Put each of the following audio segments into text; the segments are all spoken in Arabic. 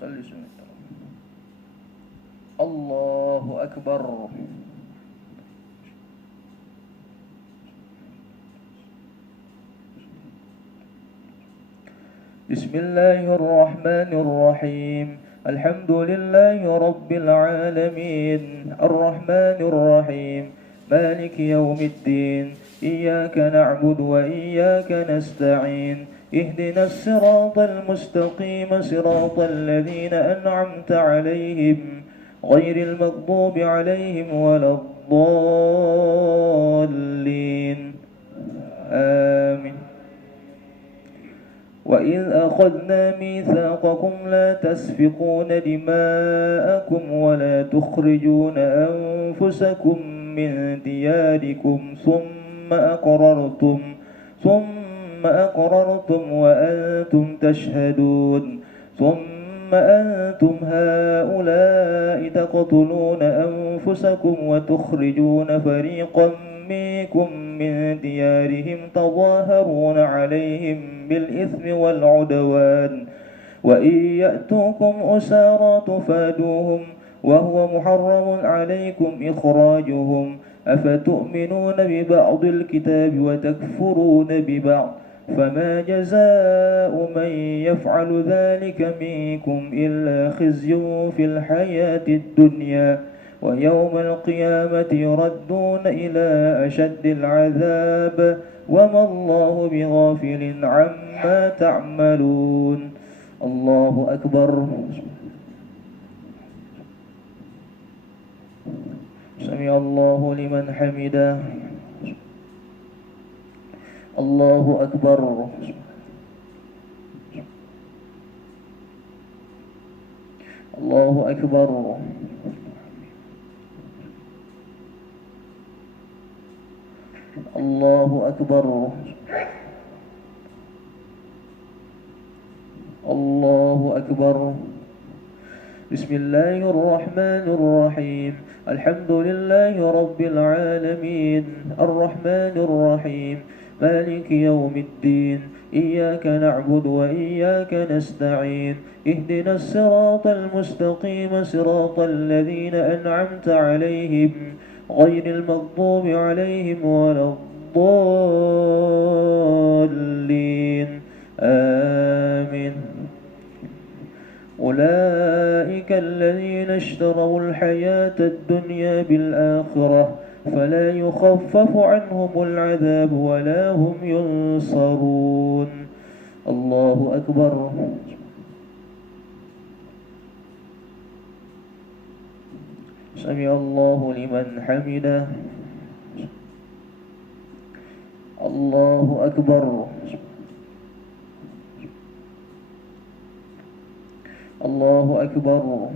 صلي سنة. الله أكبر. بسم الله الرحمن الرحيم. الحمد لله رب العالمين الرحمن الرحيم مالك يوم الدين إياك نعبد وإياك نستعين اهدنا الصراط المستقيم صراط الذين أنعمت عليهم غير المغضوب عليهم ولا الضالين آمين. وإذ أخذنا ميثاقكم لا تسفكون دماءكم ولا تخرجون أنفسكم من دياركم ثم أقررتم وأنتم تشهدون ثم أنتم هؤلاء تقتلون أنفسكم وتخرجون فريقا منكم من ديارهم تظاهرون عليهم بالإثم والعدوان وإن يأتوكم أسارى تفادوهم وهو محرم عليكم إخراجهم أفتؤمنون ببعض الكتاب وتكفرون ببعض فما جزاء من يفعل ذلك منكم إلا خزي في الحياة الدنيا ويوم القيامة يردون إلى أشد العذاب وما الله بغافل عما تعملون. الله أكبر. سمع الله لمن حمده. الله أكبر. الله أكبر. الله أكبر. الله أكبر. بسم الله الرحمن الرحيم. الحمد لله رب العالمين الرحمن الرحيم مالك يوم الدين إياك نعبد وإياك نستعين اهدنا الصراط المستقيم صراط الذين أنعمت عليهم غير المغضوب عليهم ولا الضالين آمين. أولئك الذين اشتروا الحياة الدنيا بالآخرة فلا يخفف عنهم العذاب ولا هم ينصرون. الله أكبر. سمع الله لمن حمده. الله أكبر. الله أكبر.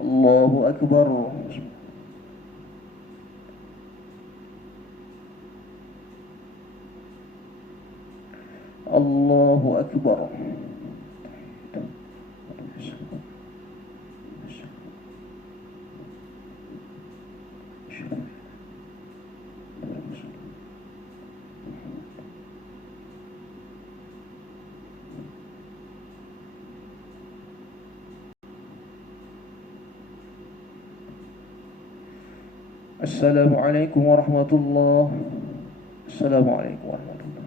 الله أكبر. الله أكبر. السلام عليكم ورحمة الله. السلام عليكم ورحمة الله.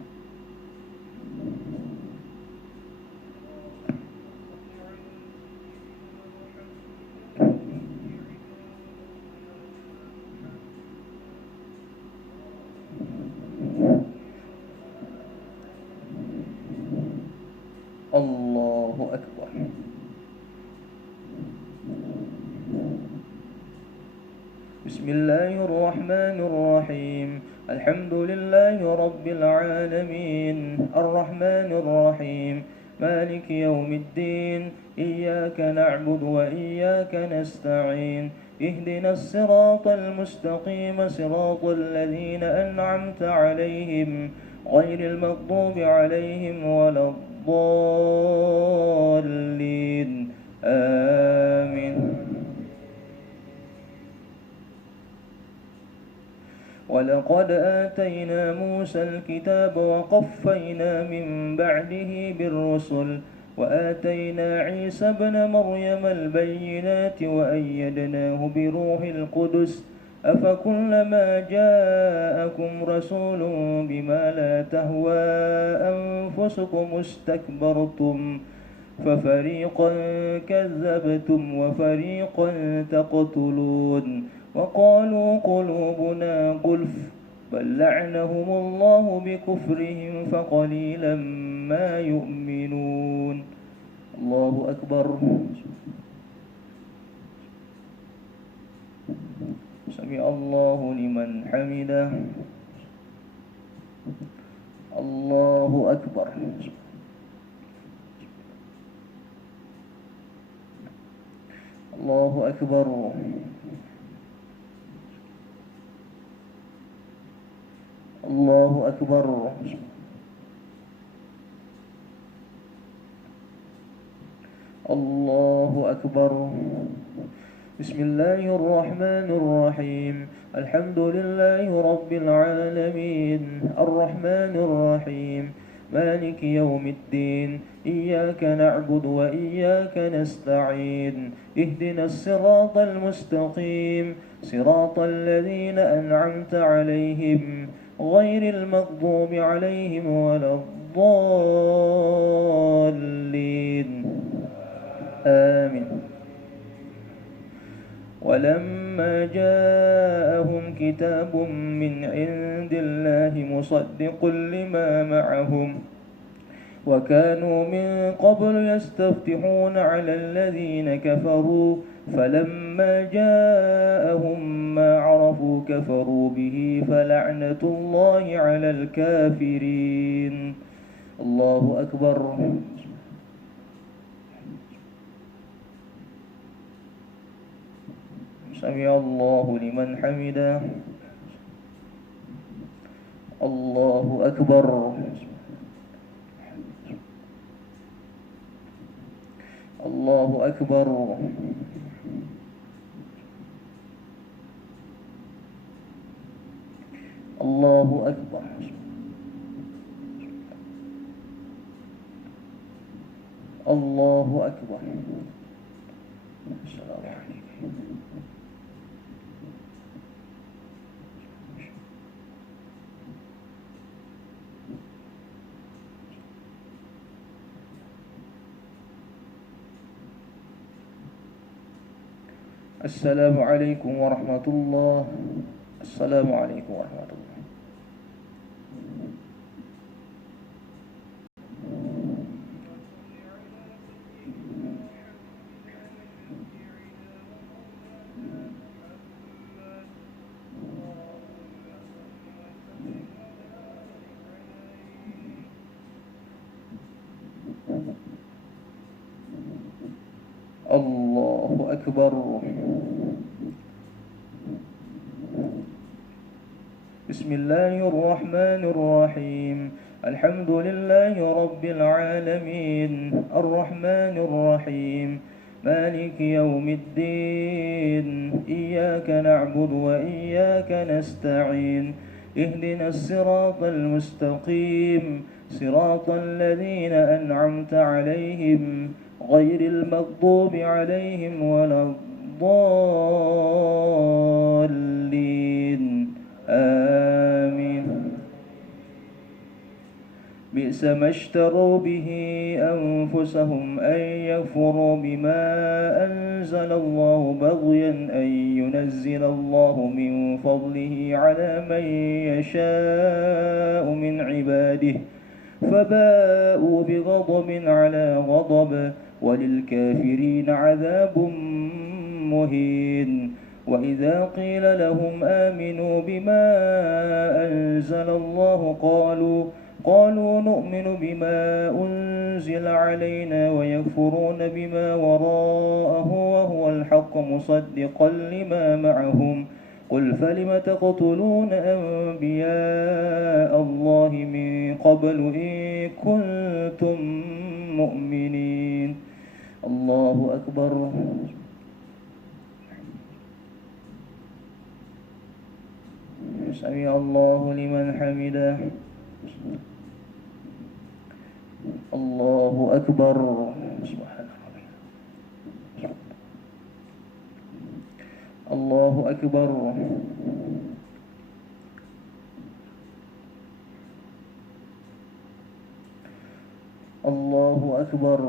الله أكبر. بسم الله الرحمن الرحيم الحمد لله رب العالمين الرحمن الرحيم مالك يوم الدين إياك نعبد وإياك نستعين اهدنا الصراط المستقيم صراط الذين أنعمت عليهم غير المغضوب عليهم ولا الضالين آمين. ولقد آتينا موسى الكتاب وقفينا من بعده بالرسل وآتينا عيسى ابن مريم البينات وأيدناه بروح القدس أفكلما جاءكم رسول بما لا تهوى أنفسكم استكبرتم ففريقا كذبتم وفريقا تقتلون وقالوا قلوبنا غلف بل لعنهم الله بكفرهم فقليلا ما يؤمنون. الله أكبر. سمع الله لمن حمده. الله أكبر. الله أكبر. الله أكبر. الله أكبر. بسم الله الرحمن الرحيم. الحمد لله رب العالمين الرحمن الرحيم مالك يوم الدين إياك نعبد وإياك نستعين اهدنا الصراط المستقيم صراط الذين أنعمت عليهم غير المغضوب عليهم ولا الضالين آمين. ولما جاءهم كتاب من عند الله مصدق لما معهم وكانوا من قبل يستفتحون على الذين كفروا فلما جاءهم ما عرفوا كفروا به فلعنة الله على الكافرين. الله أكبر. سمع الله لمن حمده. الله أكبر. الله أكبر. الله أكبر. الله أكبر. السلام عليكم. السلام عليكم ورحمة الله. السلام عليكم ورحمة الله. الله أكبر. بسم الله الرحمن الرحيم الحمد لله رب العالمين الرحمن الرحيم مالك يوم الدين إياك نعبد وإياك نستعين اهدنا الصراط المستقيم صراط الذين أنعمت عليهم غير المغضوب عليهم ولا الضالين آمين. بئس ما اشتروا به أنفسهم أن يكفروا بما أنزل الله بغيا أن ينزل الله من فضله على من يشاء من عباده فباءوا بغضب على غضب وللكافرين عذاب مهين. وإذا قيل لهم آمنوا بما أنزل الله قالوا نؤمن بما أنزل علينا ويكفرون بما وراءه وهو الحق مصدقا لما معهم قل فلم تقتلون أنبياء الله من قبل إن كنتم مؤمنين. الله أكبر. سمع الله لمن حمده. الله أكبر. سبحان الله. الله أكبر. الله أكبر.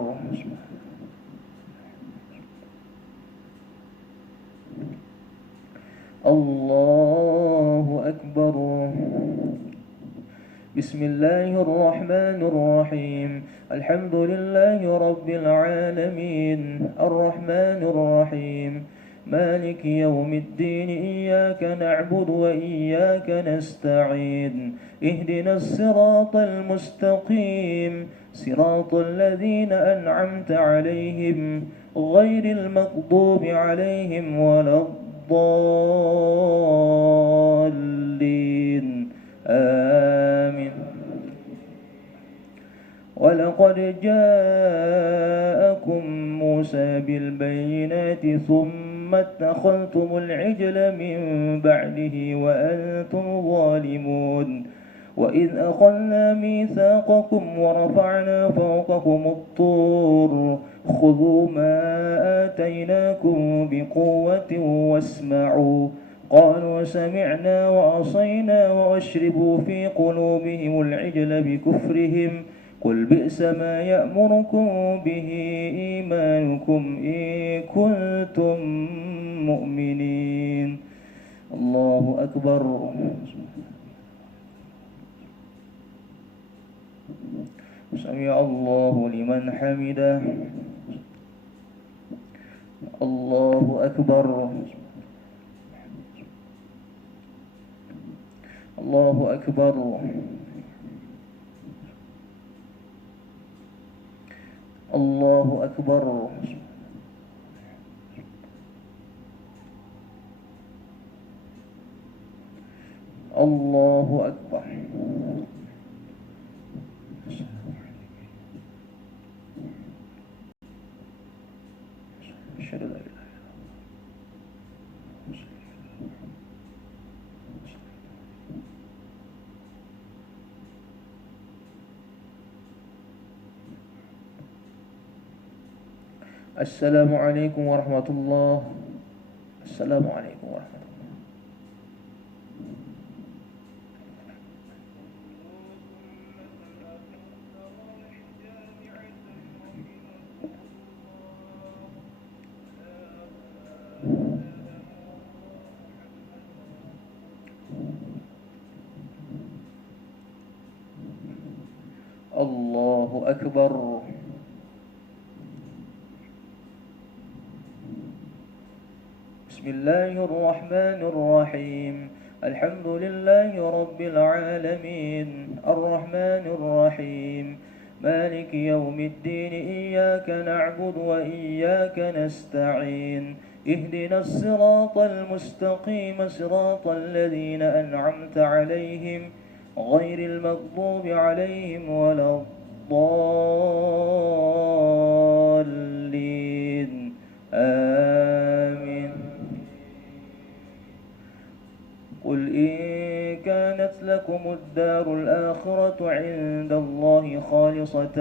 الله أكبر. بسم الله الرحمن الرحيم. الحمد لله رب العالمين الرحمن الرحيم مالك يوم الدين إياك نعبد وإياك نستعين اهدنا الصراط المستقيم صراط الذين أنعمت عليهم غير المغضوب عليهم ولا الضالين آمين. ولقد جاءكم موسى بالبينات ثم اتخذتم العجل من بعده وأنتم ظالمون وإذ أخذنا ميثاقكم ورفعنا فوقكم الطور خذوا ما آتيناكم بقوة واسمعوا قالوا سمعنا وعصينا وأشربوا في قلوبهم العجل بكفرهم قل بئس ما يأمركم به إيمانكم إن كنتم مؤمنين. الله أكبر. سمع الله لمن حمده. الله أكبر. الله أكبر. الله أكبر. الله أكبر. أشهد أن لا إله إلا الله. السلام عليكم ورحمة الله. السلام عليكم ورحمة الله. الله أكبر. بسم الله الرحمن الرحيم الحمد لله رب العالمين الرحمن الرحيم مالك يوم الدين إياك نعبد وإياك نستعين اهدنا الصراط المستقيم صراط الذين أنعمت عليهم غير المغضوب عليهم ولا الضالين آمين. قل إن كانت لكم الدار الآخرة عند الله خالصة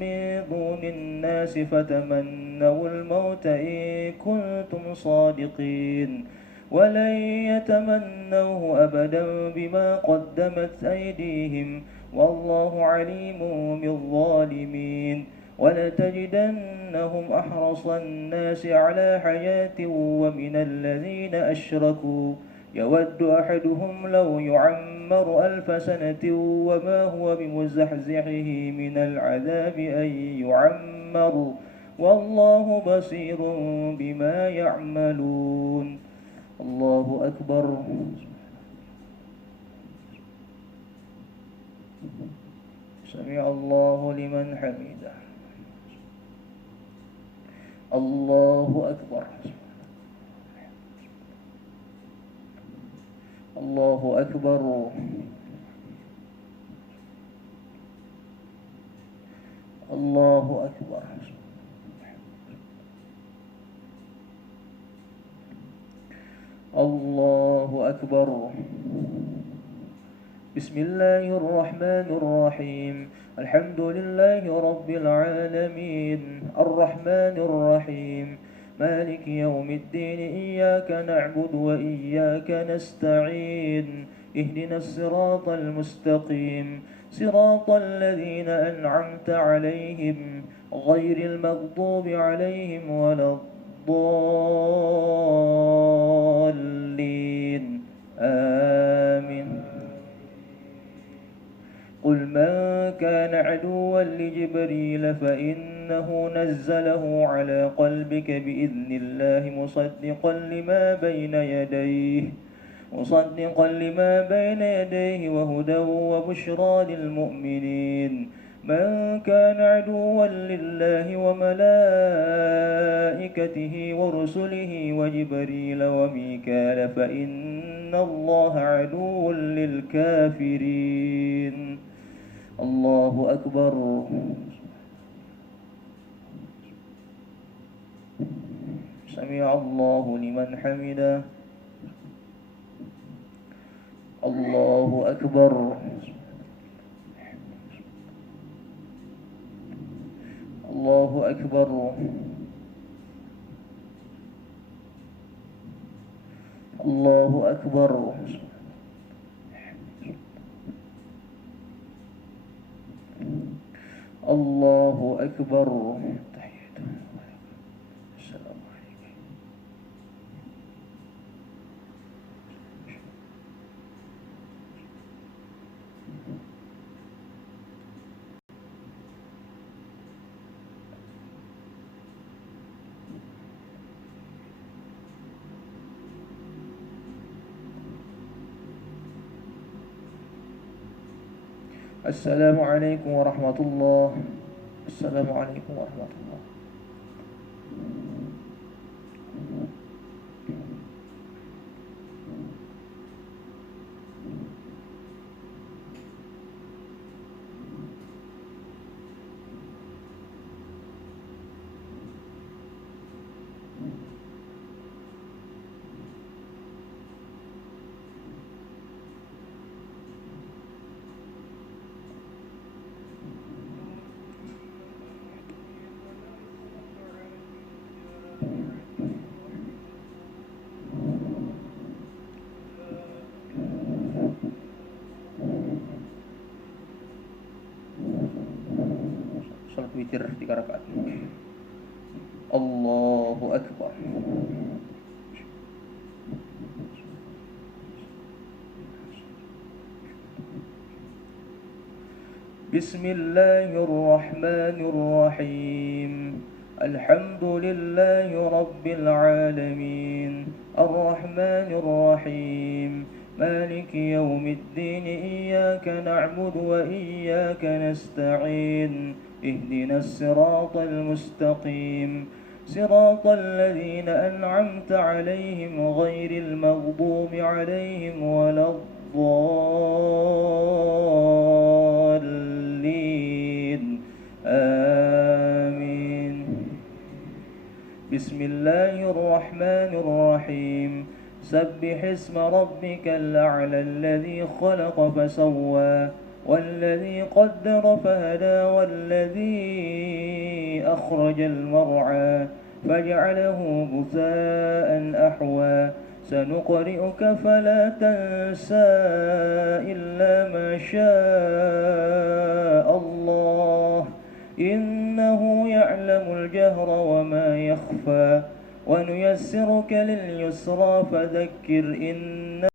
من دون الناس فتمنوا الموت إن كنتم صادقين ولن يتمنوه أبدا بما قدمت أيديهم والله عليم بالظالمين ولتجدنهم أحرص الناس على حياة ومن الذين أشركوا يود أحدهم لو يعمر 1000 سنة وما هو بمزحزحه من العذاب أن يعمر والله بصير بما يعملون. الله أكبر. سمع الله لمن حمده. الله أكبر. الله أكبر. الله أكبر. الله أكبر. بسم الله الرحمن الرحيم الحمد لله رب العالمين الرحمن الرحيم مالك يوم الدين إياك نعبد وإياك نستعين اهدنا الصراط المستقيم صراط الذين أنعمت عليهم غير المغضوب عليهم ولا الضالين آمين. قل من كان عدوا لجبريل فإنه نزله على قلبك بإذن الله مصدقا لما بين يديه وهدى وبشرى للمؤمنين. من كان عدوا لله وملائكته ورسله وجبريل وميكال فإن الله عدو للكافرين. الله أكبر. سمع الله لمن حمده. الله أكبر. الله أكبر. الله أكبر. الله أكبر. السلام عليكم. السلام عليكم ورحمة الله. السلام عليكم ورحمة الله. Salat witir 3 rakaat. Allahu Akbar. بسم الله الرحمن الرحيم الحمد لله رب العالمين الرحمن الرحيم مالك يوم الدين إياك نعبد وإياك نستعين اهدنا الصراط المستقيم صراط الذين أنعمت عليهم غير المغضوب عليهم ولا الضالين آمين. بسم الله الرحمن الرحيم سبح اسم ربك الأعلى الذي خلق فسوى والذي قدر فهدى والذي أخرج المرعى فجعله غثاء أحوى سنقرئك فلا تنسى إلا ما شاء الله إنه يعلم الجهر وما يخفى ونيسرك لليسرى فذكر إن